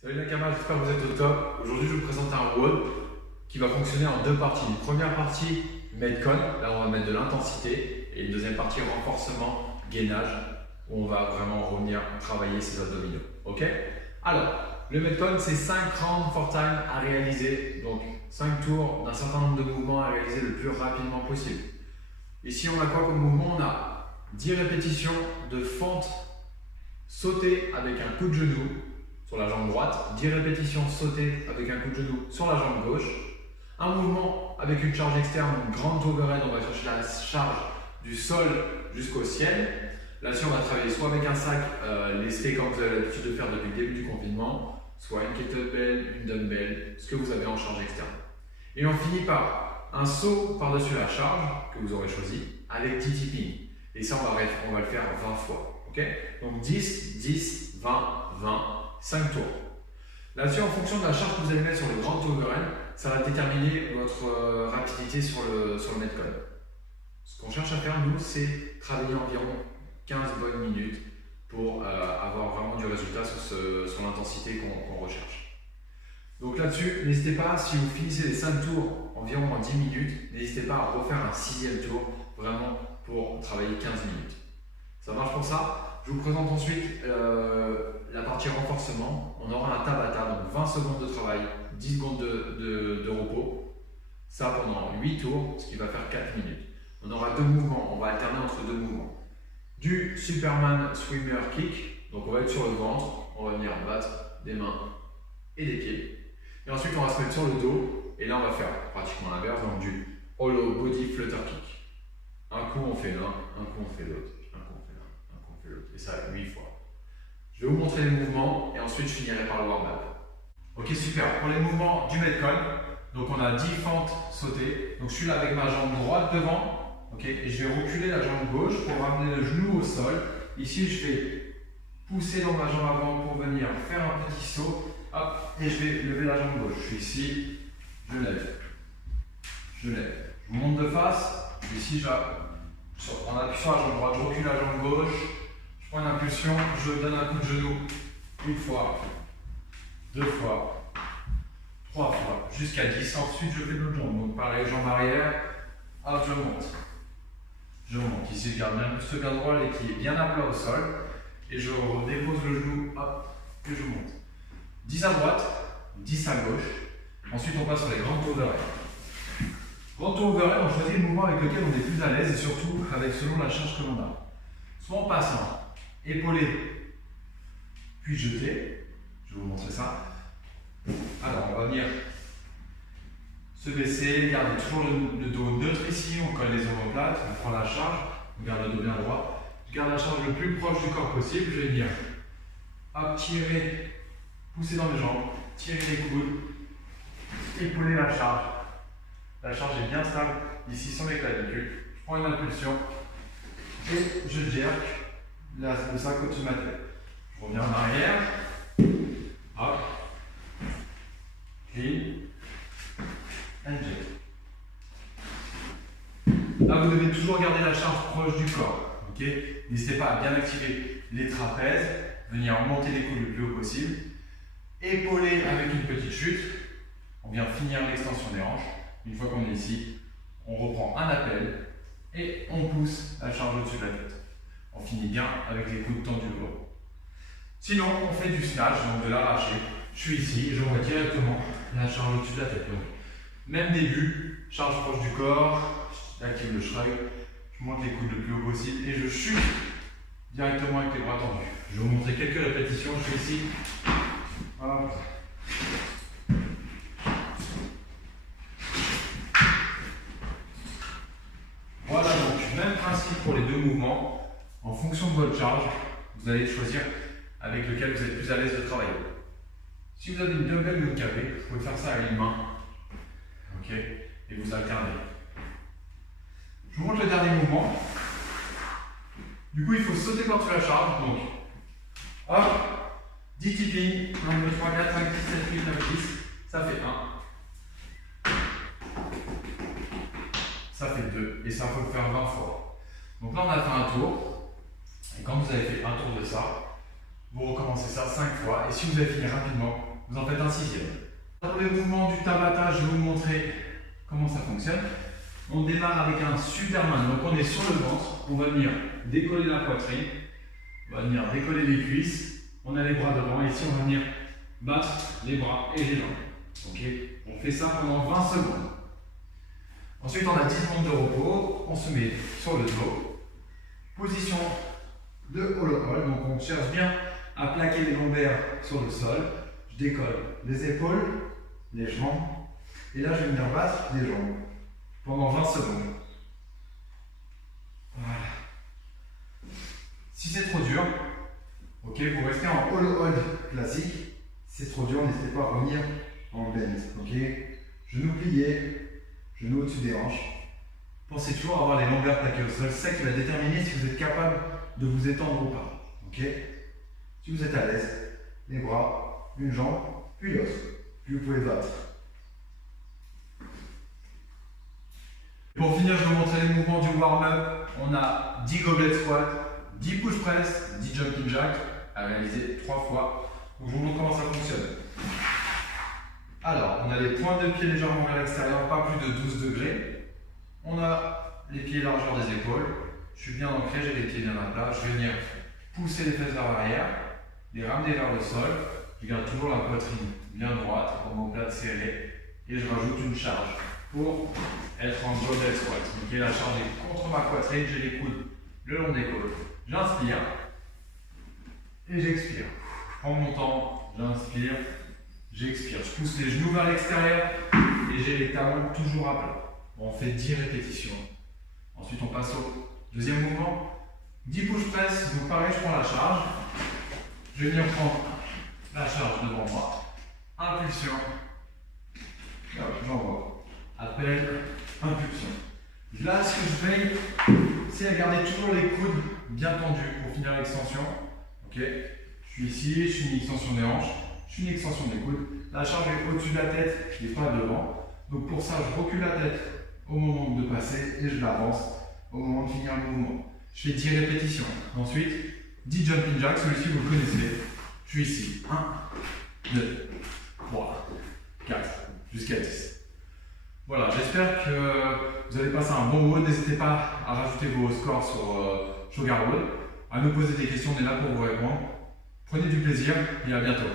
Salut Nakama, j'espère que vous êtes au top. Aujourd'hui, je vous présente un WOD qui va fonctionner en deux parties. Une première partie, Metcon, là on va mettre de l'intensité, et une deuxième partie, renforcement, gainage, où on va vraiment revenir travailler ses abdominaux. Ok? Alors, le Metcon, c'est 5 rounds for time à réaliser, donc 5 tours d'un certain nombre de mouvements à réaliser le plus rapidement possible. Ici, on a quoi comme mouvement? On a 10 répétitions de fente sautée avec un coup de genou sur la jambe droite, 10 répétitions sautées avec un coup de genou sur la jambe gauche, un mouvement avec une charge externe, une grande overhead, on va chercher la charge du sol jusqu'au ciel. Là-dessus, on va travailler soit avec un sac lesté comme vous avez l'habitude de faire depuis le début du confinement, soit une kettlebell, une dumbbell, ce que vous avez en charge externe. Et on finit par un saut par-dessus la charge que vous aurez choisi avec T-tipping. Et ça, on va le faire 20 fois. Okay? Donc 10, 10, 20, 20. 5 tours. Là-dessus, en fonction de la charge que vous allez mettre sur le grand overhead, ça va déterminer votre rapidité sur le Metcon. Ce qu'on cherche à faire, nous, c'est travailler environ 15 bonnes minutes pour avoir vraiment du résultat sur l'intensité qu'on recherche. Donc là-dessus, n'hésitez pas, si vous finissez les 5 tours environ en 10 minutes, n'hésitez pas à refaire un 6e tour, vraiment pour travailler 15 minutes. Ça marche pour ça? Je vous présente ensuite la partie renforcement. On aura un Tabata, donc 20 secondes de travail, 10 secondes de repos. Ça pendant 8 tours, ce qui va faire 4 minutes. On aura deux mouvements, on va alterner entre deux mouvements. Du Superman Swimmer Kick, donc on va être sur le ventre, on va venir battre des mains et des pieds. Et ensuite on va se mettre sur le dos, et là on va faire pratiquement l'inverse, donc du Hollow Body Flutter Kick. Un coup on fait l'un, un coup on fait l'autre. Et ça 8 fois. Je vais vous montrer les mouvements et ensuite je finirai par le warm-up. Ok, super. Pour les mouvements du Metcon, donc on a 10 fentes sautées. Donc je suis là avec ma jambe droite devant, ok, et je vais reculer la jambe gauche pour ramener le genou au sol. Ici, je vais pousser dans ma jambe avant pour venir faire un petit saut. Hop, et je vais lever la jambe gauche. Je suis ici, je lève. Je lève. Je monte de face. Ici, en appuyant sur la jambe droite, je recule la jambe gauche. Je prends une impulsion, je donne un coup de genou, une fois, deux fois, trois fois, jusqu'à 10. Ensuite, je fais l'autre jambe. Donc, pareil, jambe arrière, hop, je monte. Je monte. Ici, je garde bien ce garde droit qui est bien à plat au sol. Et je redépose le genou, hop, et je monte. 10 à droite, 10 à gauche. Ensuite, on passe sur les grands overhead. Grand overhead, on choisit le mouvement avec lequel on est plus à l'aise et surtout avec selon la charge que l'on a. Soit en passant. Épaulé, puis jeté. Je vais vous montrer ça. Alors, on va venir se baisser, garder toujours le dos neutre ici, on colle les omoplates, on prend la charge, on garde le dos bien droit. Je garde la charge le plus proche du corps possible, je vais venir hop, tirer, pousser dans les jambes, tirer les coudes, épauler la charge. La charge est bien stable ici sur mes clavicules. Je prends une impulsion et je jerk. Là, le sac au-dessus de ma tête. Je reviens en arrière. Hop. Clean. And jet. Là, vous devez toujours garder la charge proche du corps. Okay? N'hésitez pas à bien activer les trapèzes. Venir monter les coudes le plus haut possible. Épauler avec une petite chute. On vient finir l'extension des hanches. Une fois qu'on est ici, on reprend un appel et on pousse la charge au-dessus de la tête. On finit bien avec les coudes tendus au haut. Sinon, on fait du snatch, donc de l'arraché. Je suis ici, je vois directement la charge au-dessus de la tête. Donc, même début, charge proche du corps, j'active le shrug, je monte les coudes le plus haut possible et je chute directement avec les bras tendus. Je vais vous montrer quelques répétitions. Je suis ici. Hop. Voilà, donc même principe pour les deux mouvements. En fonction de votre charge, vous allez choisir avec lequel vous êtes plus à l'aise de travailler. Si vous avez une dumbbell ou une cavée, vous pouvez faire ça à une main. Ok, et vous alternez. Je vous montre le dernier mouvement. Du coup, il faut sauter par-dessus la charge. Donc, hop, 10 tipping, 1, 2, 3, 4, 5, 6, 7, 8, 9, 10. Ça fait 1. Ça fait 2. Et ça, il faut le faire 20 fois. Donc là, on a fait un tour. Et quand vous avez fait un tour de ça, vous recommencez ça 5 fois. Et si vous avez fini rapidement, vous en faites un 6e. Pour les mouvements du Tabata, je vais vous montrer comment ça fonctionne. On démarre avec un Superman, donc on est sur le ventre, on va venir décoller la poitrine, on va venir décoller les cuisses, on a les bras devant, et ici on va venir battre les bras et les jambes. Okay, on fait ça pendant 20 secondes. Ensuite on a 10 secondes de repos, on se met sur le dos, position de hollow, donc on cherche bien à plaquer les lombaires sur le sol. Je décolle les épaules, les jambes, et là je vais venir battre les jambes pendant 20 secondes. Voilà. Si c'est trop dur, ok, vous restez en hollow hold classique. Si c'est trop dur, n'hésitez pas à revenir en bend. Ok, genoux pliés, genoux au-dessus des hanches. Pensez toujours à avoir les lombaires plaquées au sol. C'est ça qui va déterminer si vous êtes capable de vous étendre ou pas. Ok, si vous êtes à l'aise, les bras, une jambe, puis l'autre. Puis vous pouvez battre. Pour finir, je vais vous montrer les mouvements du warm-up. On a 10 goblet squat, 10 push press, 10 jumping jack à réaliser 3 fois. Je vous montre comment ça fonctionne. Alors, on a les pointes de pied légèrement vers l'extérieur, pas plus de 12 degrés. On a les pieds largeur des épaules. Je suis bien ancré, j'ai les pieds bien à plat. Je vais venir pousser les fesses vers l'arrière, les ramener vers le sol. Je garde toujours la poitrine bien droite, comme au plat serré. Et je rajoute une charge pour être en goblet squat. Okay, la charge est contre ma poitrine, j'ai les coudes le long des côtes. J'inspire et j'expire. Je prends mon temps, j'inspire, j'expire. Je pousse les genoux vers l'extérieur et j'ai les talons toujours à plat. Bon, on fait 10 répétitions. Ensuite, on passe au deuxième mouvement. 10 push press, donc pareil, je prends la charge. Je vais venir prendre la charge devant moi. Impulsion. J'envoie. Appel, impulsion. Là, ce que je veille, c'est à garder toujours les coudes bien tendus pour finir l'extension. Ok, je suis ici, je suis une extension des hanches, je suis une extension des coudes. La charge est au-dessus de la tête et pas devant. Donc pour ça, je recule la tête au moment de passer et je l'avance au moment de finir le mouvement. Je fais 10 répétitions. Ensuite, 10 jumping jacks, celui-ci vous le connaissez. Je suis ici. 1, 2, 3, 4, jusqu'à 10. Voilà, j'espère que vous allez passer un bon WOD. N'hésitez pas à rajouter vos scores sur Sugar WOD, à nous poser des questions, on est là pour vous répondre. Prenez du plaisir et à bientôt.